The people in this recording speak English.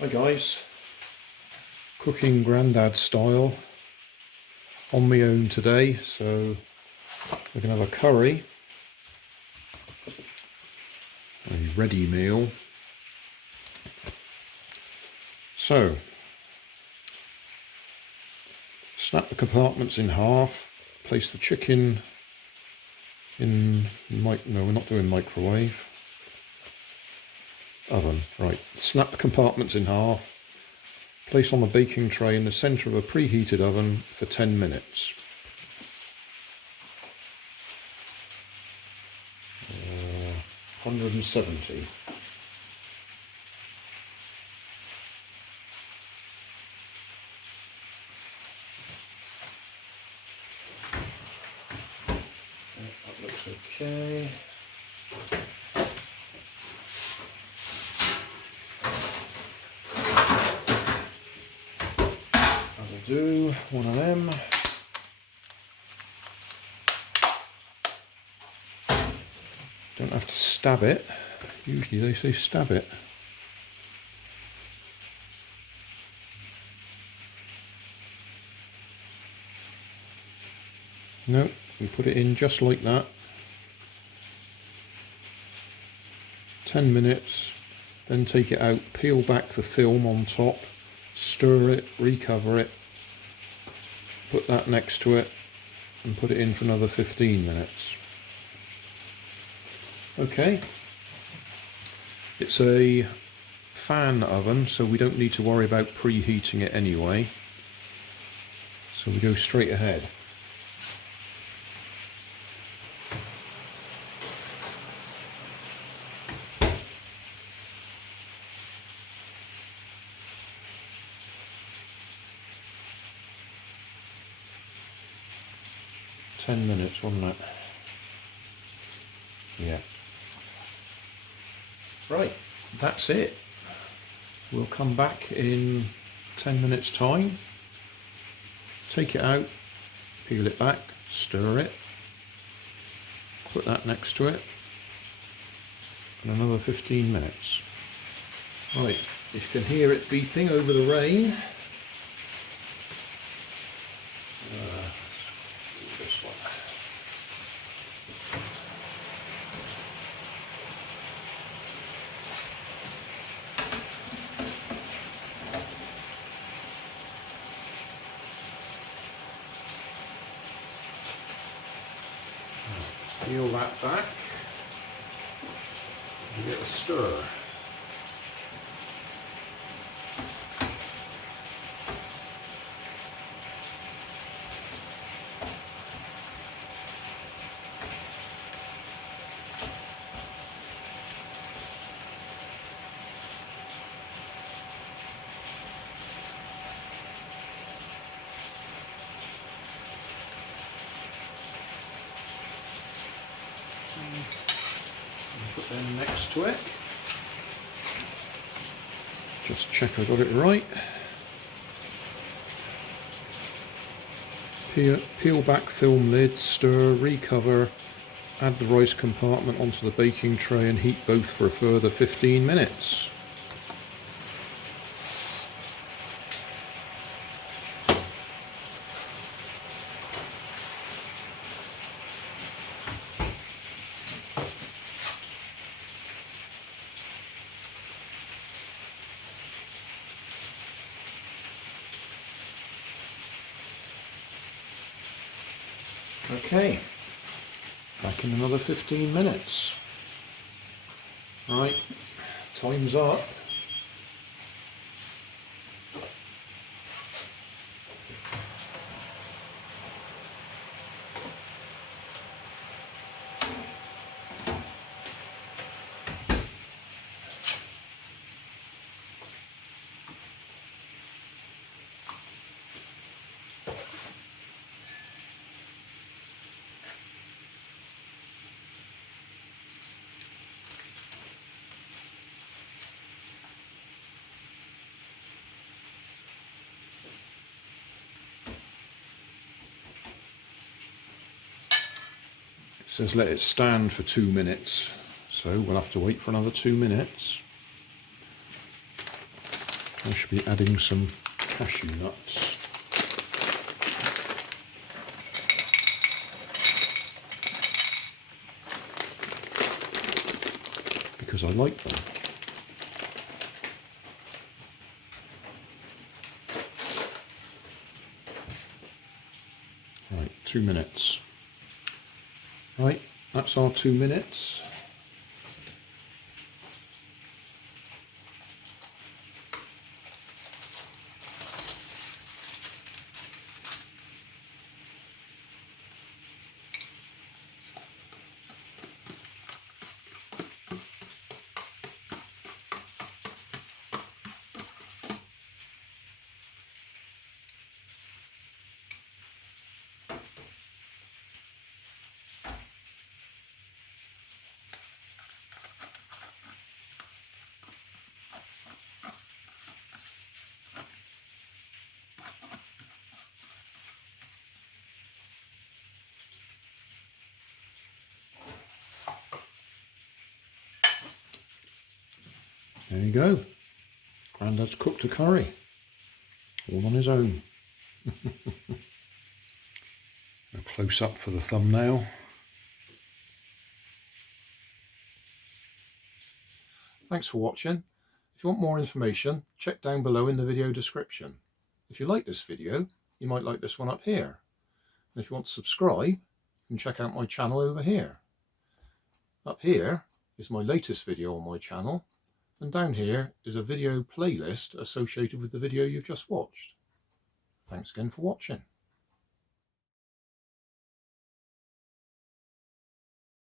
Hi guys, cooking Grandad style on my own today, so we're going to have a curry, a ready meal. So, snap the compartments in half, place the chicken in, no we're not doing microwave, oven, right. Snap the compartments in half, place on the baking tray in the centre of a preheated oven for 10 minutes. 170. That looks okay. That'll do, one of them. Don't have to stab it. Usually they say stab it. No, we put it in just like that. 10 minutes, then take it out, peel back the film on top, stir it, recover it, put that next to it, and put it in for another 15 minutes. Okay, it's a fan oven, so we don't need to worry about preheating it anyway. So we go straight ahead. $10 minutes, wasn't it? Yeah. Right, that's it. We'll come back in 10 minutes time, take it out, peel it back, stir it, put that next to it, and another 15 minutes. Right, if you can hear it beeping over the rain, this one. Peel that back, give it a stir. Put them next to it. Just check I got it right. Peel back film lid, stir, recover, add the rice compartment onto the baking tray and heat both for a further 15 minutes. Okay, back in another 15 minutes. Right, time's up. It says let it stand for 2 minutes, so we'll have to wait for another 2 minutes. I should be adding some cashew nuts. Because I like them. Right, 2 minutes. Right, that's our 2 minutes. There you go. Grandad's cooked a curry, all on his own. A close up for the thumbnail. Thanks for watching. If you want more information, check down below in the video description. If you like this video, you might like this one up here. And if you want to subscribe, you can check out my channel over here. Up here is my latest video on my channel, and down here is a video playlist associated with the video you've just watched. Thanks again for watching.